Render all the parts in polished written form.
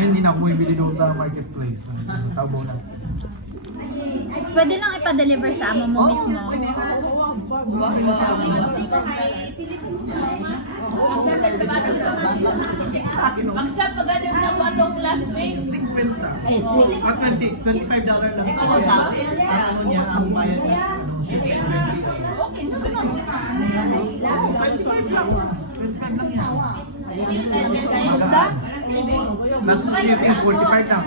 Hindi na ako bibili doon sa marketplace. Tabo na. Pwede lang ipa-deliver sa amo mo mismo. Mag-stop pagdating na batong last week. 50. $25 lang. Ano niya ang bayad niya? Okay, Mas yung 45 lang.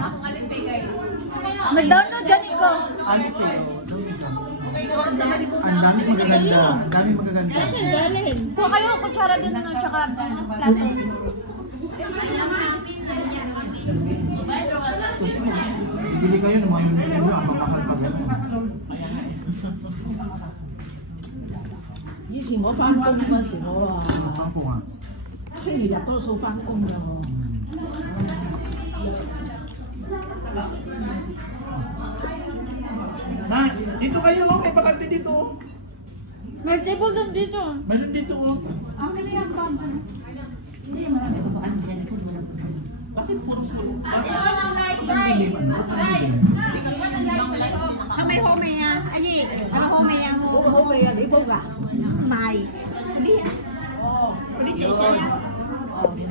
Mag-download dyan ko. Alipay. Ang dami magaganda. Ang dami magaganda. Kuha kayo kutsara din ng tsaka plato. Bili kayo ng mga yun nyo. Ang makakal pa gano'n. 以前我翻工嗰時，我翻工啊？星期日多數翻工㗎。Nay, dito kayo. May bakante dito. May table din dito. Mayroon dito. Okay na yan, Tom. Hay mấy hôm mày à? Cái gì? Mấy hôm mày à? Hôm nay đi bông à? Mày. Cái đi chị chơi á.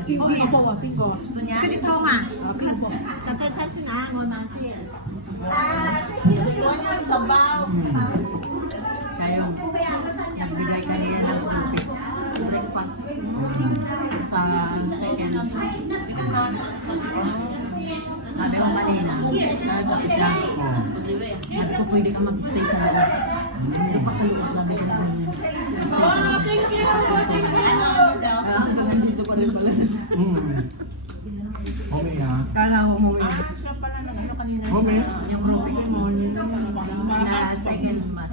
邊個煲啊？邊個？ Cái đi thong à? Tập tên sách xin à, ngồi bàn xin. À, sách xin có những sầm bao. Kayo, nagbigay kanina ng upit. Breakfast sa second. Sabi ko kanina, sabi ko isla. Sabi ko pwede ka mag-stay sa loob. Hindi pa ko ito lang ito. Sabi ko nandito pa rin pala. Home ah. Kala ko mo yun. Home? Yung rupik mo na second mas.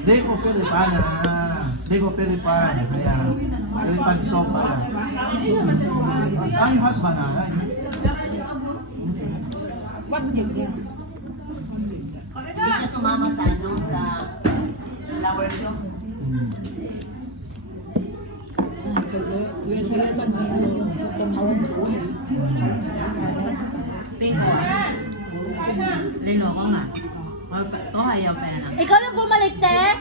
Deko Peripan ah. Deko Peripan. Kaya, Peripan sopa. Ay, husband ah. Hindi siya sumama sa ano, sa flower show. Pinko ah. Lino ko nga. Ito ayaw pera na. Ikaw lang bumalik, te?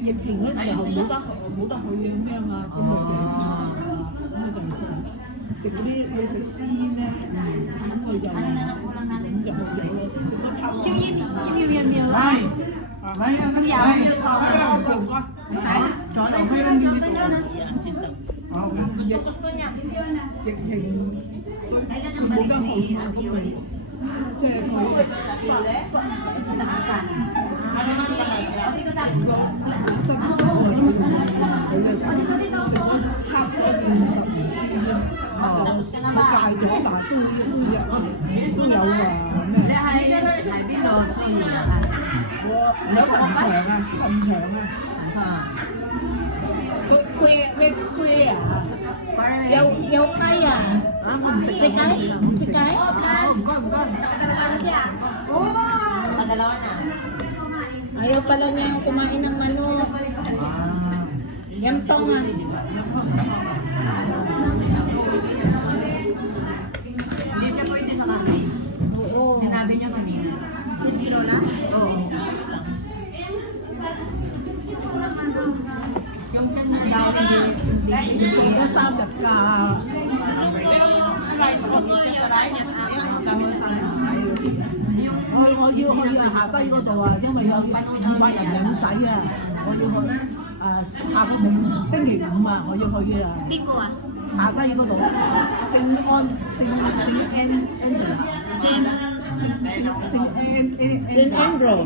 疫情嗰時候冇得去咩啊嘛，咁咪就唔食嗰啲去食鮮咧，咁佢就冇咗咯，食得差唔多。招要唔要？ Nay! Nay! Nay! Ang saan? Chono. 疫情冇得去，咁咪即係佢差唔多20年先啫，我戒咗，但係都有話咩？你喺邊度先啊？我有墳場啊，墳場啊，唔錯啊。佢咩龜啊？有雞啊？啊，我唔食食雞？食雞？唔該。Ayaw pala niya yung kumain ng manok. Yamtong ah. Hindi siya pwede sa kanin. Sinabi niya kanina. Si Lola? Oo. 做咗3日假。我要去下低嗰度啊，因為有200人引洗啊，我要去下個星期5啊，我要去啊。邊個啊？下低嗰度，聖Andrew，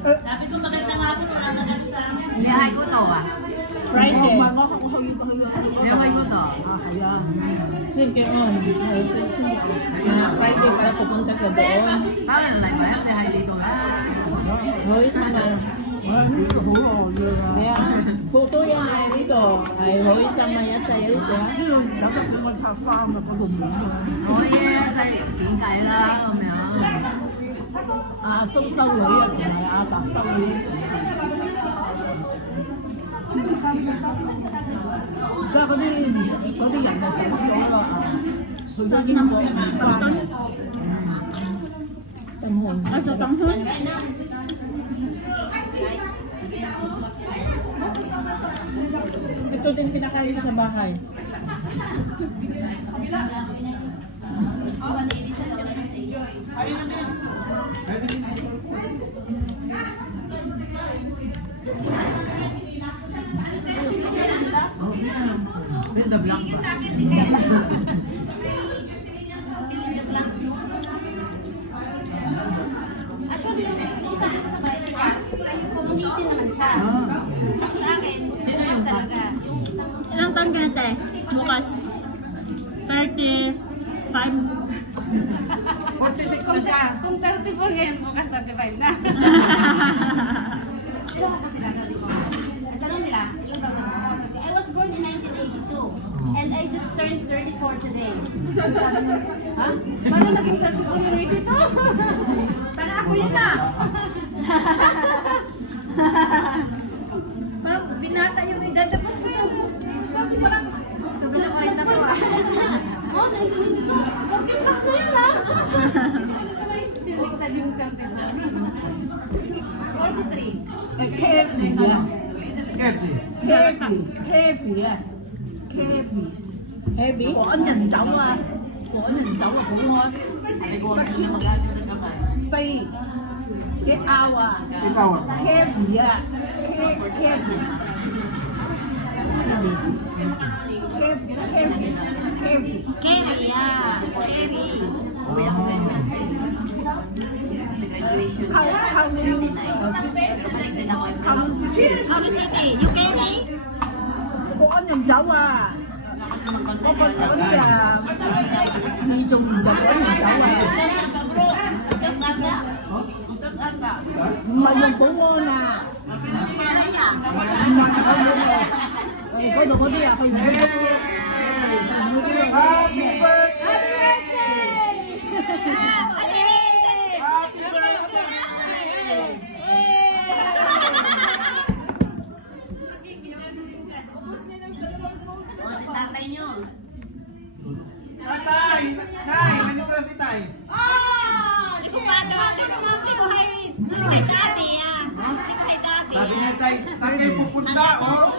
Sabi ko maganda nga po wala na sa你喺嗰度啊？ Friday， 我去你喺嗰度？係啊。 Friday pala pupunta sa doon. Kaya na ba yan? Kaya dito na? Hoy, sana. Kaya, photo yan ay dito. Ay, hoy, sama yan sa'yo dito. 有得俾我拍翻啊！嗰度唔係可以啊，就點解啦？咁樣。阿蘇修女啊，同埋阿白修女。而家嗰啲人就走咗啦，去咗英國唔翻。Ay, sa tanghon? Ito din pinakain sa bahay. the black ba? Actually, yung isa ko sa bayan niya, kung 18 naman siya. Ang sa akin, yun talaga. Yung isang... Ilang taon ka na, te? Bukas. 35. 46 na siya. Kung 34 ngayon, bukas 35 na. Ilang ako sila, sabi ko. Tanong nila, ilang taon ako? Sabi, I was born in 1982. And I just turned 34 today. Ha? Paano naging 34 yung 82? Para ako yun na! Parang binata yung edad. Tapos parang sobrang kain na to ah. Oh, 1982. 40 plus na yun ah! Biniktad yung 34. 43. Carefree yan. KFC. Carefree 啊，carefree。 Heavy? 趕人走啊！趕人走啊！保安4 get out 啊 Ikaw ah. ！carefree 啊，carefree。carefree。 Kerry ah. Kerry. Common City。 Ano city? You Kerry? 趕人走啊！嗰啲啊，你仲唔就趕人走啊？唔係用保安啊，唔係嗰度嗰啲啊，去唔到Tatay nyo. Tay! Tay! Nandito na si Tay. Hindi ko pa ito. Hindi ko kay daddy ah. Hindi ko kay daddy. Sabi niya Tay, saan kayo pupunta? Oh!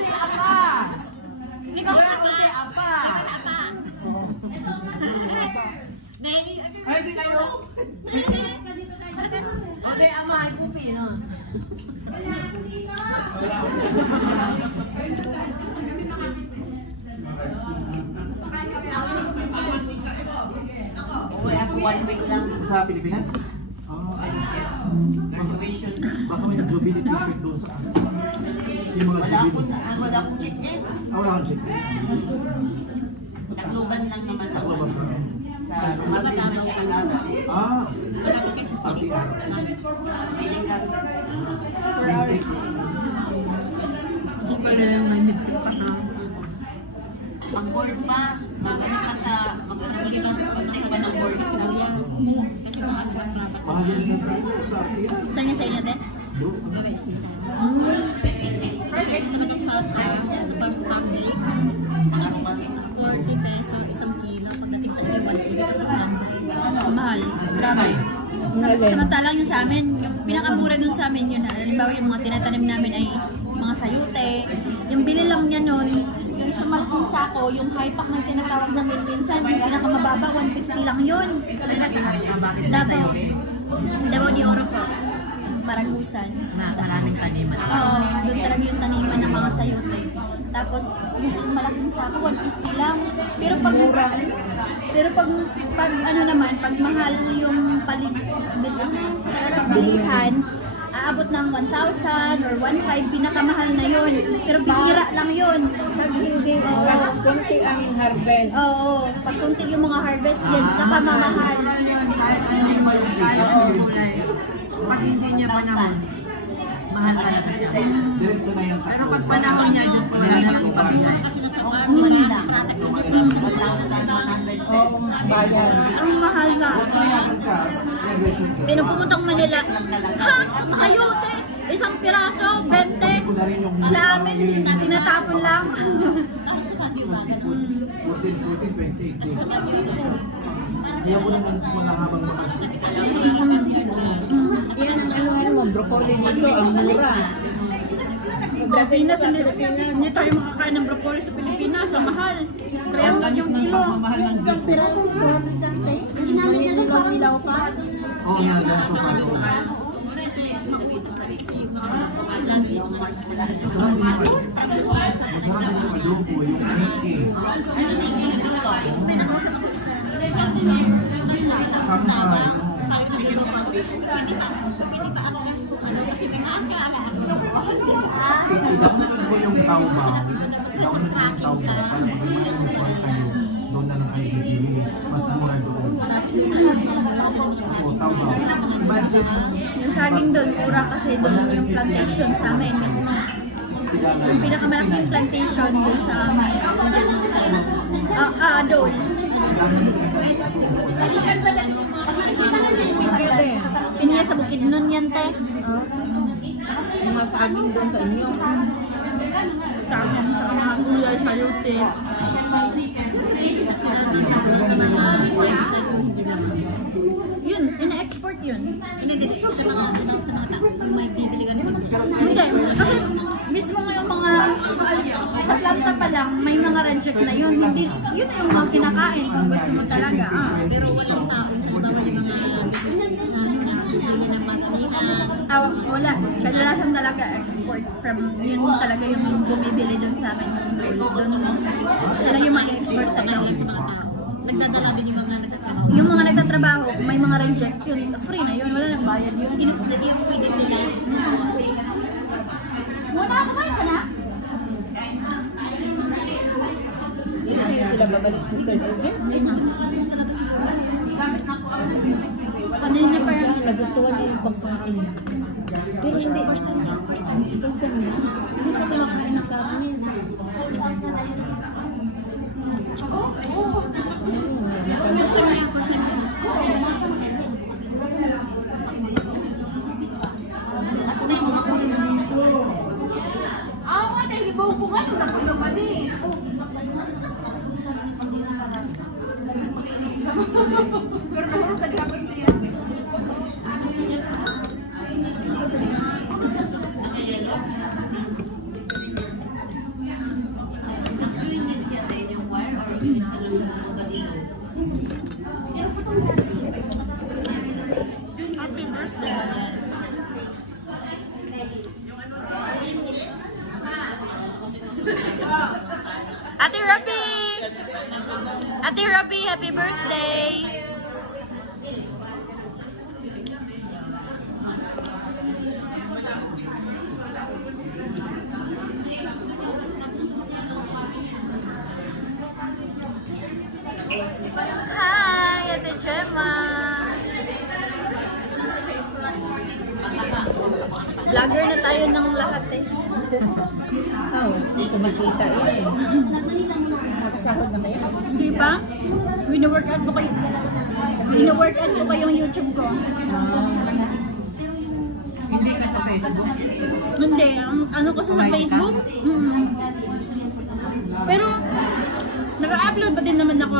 Hindi ko apa. Apa. Ay, si kayo? Okay, ama, ay kupi, no? Okay, ako 1 week lang. Sa Pilipinas? Oh, Graduation. baka may nag-jubility trip doon sa yung mga jubility. Wala akong check-in. Wala kang check. Takluban lang naman ako. Takluban ka? Sa rumah namin sa Canada. Ah! Wala ko kayo sa city. Piling ka. 4 hours. Super na lang may midtrip ka na. Mag-board pa. Mag-ano ka sa... Mag-ano ka ng board is lang yan. Kasi sa ano ka na. Mahal yan sa atin. Saan niya sa inyo, te? Kasi talagang sa pang-family. $40 isang kilo. Pagdating sa inyo, 1 kilo. Mahal. Grabe. Samantalang yung sa amin, yung pinakamura dun sa amin yun. Halimbawa yung mga tinatanim namin ay mga sayute. Yung bili lang niya nun, yung isang malaking sako, yung high pack na tinatawag namin minsan, yung pinakamababa, 150 lang yun. Davao de Oro po. Paragusan. Maraming taniman. Oo, doon talaga yung taniman ng mga sayote. Tapos, yung malaking sako, 150 lang. Pero pag ano naman, pag mahal yung bilihan, aabot ng 1,000 or 1,500, pinakamahal na yun. Pero bihira lang yun. Pag hindi, kunti ang harvest. Oo, pag kunti yung mga harvest, yan, saka mamahal. Pag hindi niya panahon, mahal talaga siya. Diretso na yung Pero pag panahon niya, Diyos ko, wala na lang ipamigay. Kasi nasa farm, wala. Bayan. Ang mahal na. Pinupunta ko Manila, ha? Sayote! Isang piraso, 20. Sa amin, tinatapon lang. 14, 28. Ayaw ko naman mga habang Yan ang ano mo, broccoli dito, ang mura. Pilipinas, hindi tayo makakain ng broccoli sa Pilipinas, ang mahal. 300 yung kilo. Isang piraso, 400 tayo. Hindi namin na doon pilaw pa. Oo nga, ganso pa doon. Masarap yung adobo, yung niki. Download mo yung Taobao. Download mo yung Taobao. Para pag may mga sa'yo, doon na lang kayo bibili. Mas mura doon. Oo, Taobao. Imagine, Yung saging doon, mura kasi doon yung plantation sa amin mismo. Yung pinakamalaking plantation doon sa amin. Doon. Piniya sa bukid nun yan, te. Yung mga saging doon sa inyo. Sa amin, sa mga gulay, sayote. Yun, ina-export yun. Hindi, sa mga may bibili ka naman. Hindi, kasi mismo ngayong mga sa planta pa lang, may mga reject na yun. Hindi, yun na yung mga kinakain kung gusto mo talaga. Pero walang tao na yung mga business na bibili ng mga Wala. Kadalasan talaga export from, yun talaga yung bumibili doon sa amin. Doon, sila yung mag-export sa ibang. Nagdadala din yung mga nagtatrabaho. Yung mga nagtatrabaho, may mga reject yun. Free na yun, wala nang bayad yun. Yung pwede nila. Muna, kumain ka na? Hindi sila babalik sa Sister Bridget. Panay na pa yan. Nagustuhan niya yung pagkain. Pero hindi. First time na. Hindi kasi makain ng kanin. Ate Rapi! Ate Rapi, happy birthday! Hi, Ate Gemma! Vlogger na tayo ng lahat eh. Hindi ko makita eh. Nakasahod na kaya? Hindi ba? Wino-workout ko kayo. Wino-workout ko pa yung YouTube ko. Hindi ka sa Facebook. Hindi, ang ano ko sa Facebook. Pero Naka-upload pa din naman ako.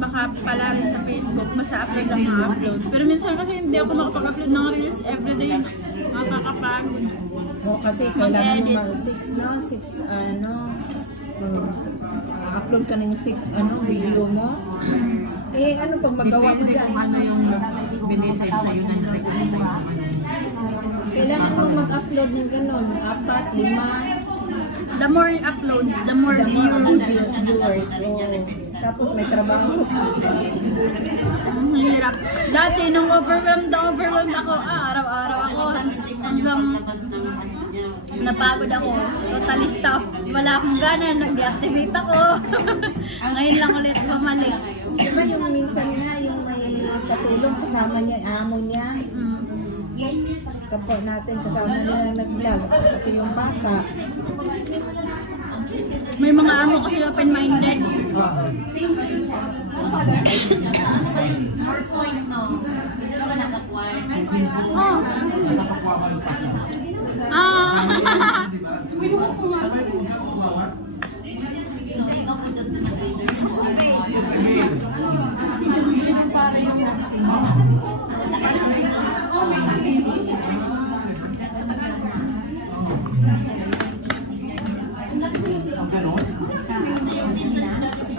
Baka pala rin sa Facebook. Basta upload lang mga upload. Pero minsan kasi hindi ako makapag-upload ng reels everyday. Nakakapagod. O kasi kailangan Mag-edit. mo 6 no? 6 upload ka ng 6 video mo. Eh ano pag magawa mo Depende dyan? kung ano yung binisay sa'yo na nag-decide. Kailangan mo mag-upload ng gano'n. 4, 5. The more uploads, the more views. Viewers. Tapos may trabaho. Ang hirap. Dati nung overwhelmed ako, araw-araw ako hanggang napagod ako. Totally stop. Wala akong gana, nag-deactivate ako. Ngayon lang ulit bumalik. Diba yung minsan nga, yung may katulong kasama niya, amo niya. Kapwa natin, kasama niya nag-vlog. Pati yung bata. May mga amo kasi open-minded. More point, no? Hindi ka nag-acquire. Oh.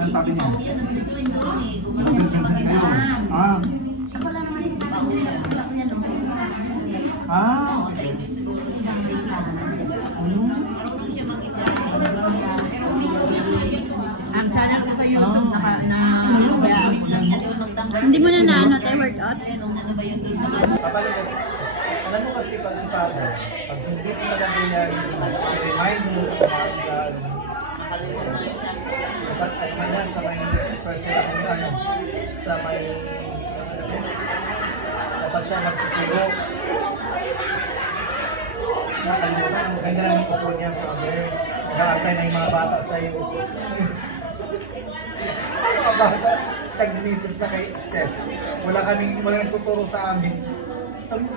Ano sabi niya? Ang channel ko sa YouTube Hindi mo na tayo workout? Alam mo kasi pag si Father, pag hindi ko nalagay niya remind mo sa mga at ganyan sa may first day ako sa may dapat siya magtuturo. Nakalimutan, ang ganda ng upo niya sa there. Nag-aantay na yung mga bata sa iyo. Mga bata, tag-message na kay Tess. Walang tuturo sa amin. Sabi ko,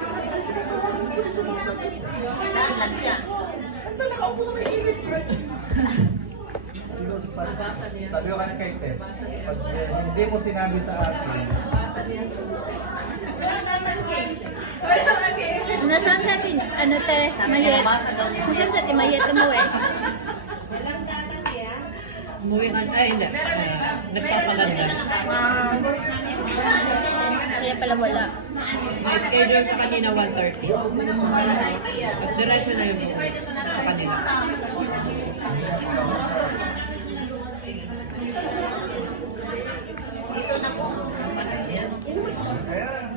sabi ko kasi kay Tess, pag hindi mo sinabi sa akin, Nasaan sa atin? Ano te? Mayet. Nasaan sa atin? Mayet mo eh. Umuwi ka tayo, nagpapalagyan. Kaya pala wala. May schedule sa kanina 1:30. At diretso na yun sa kanila. kaya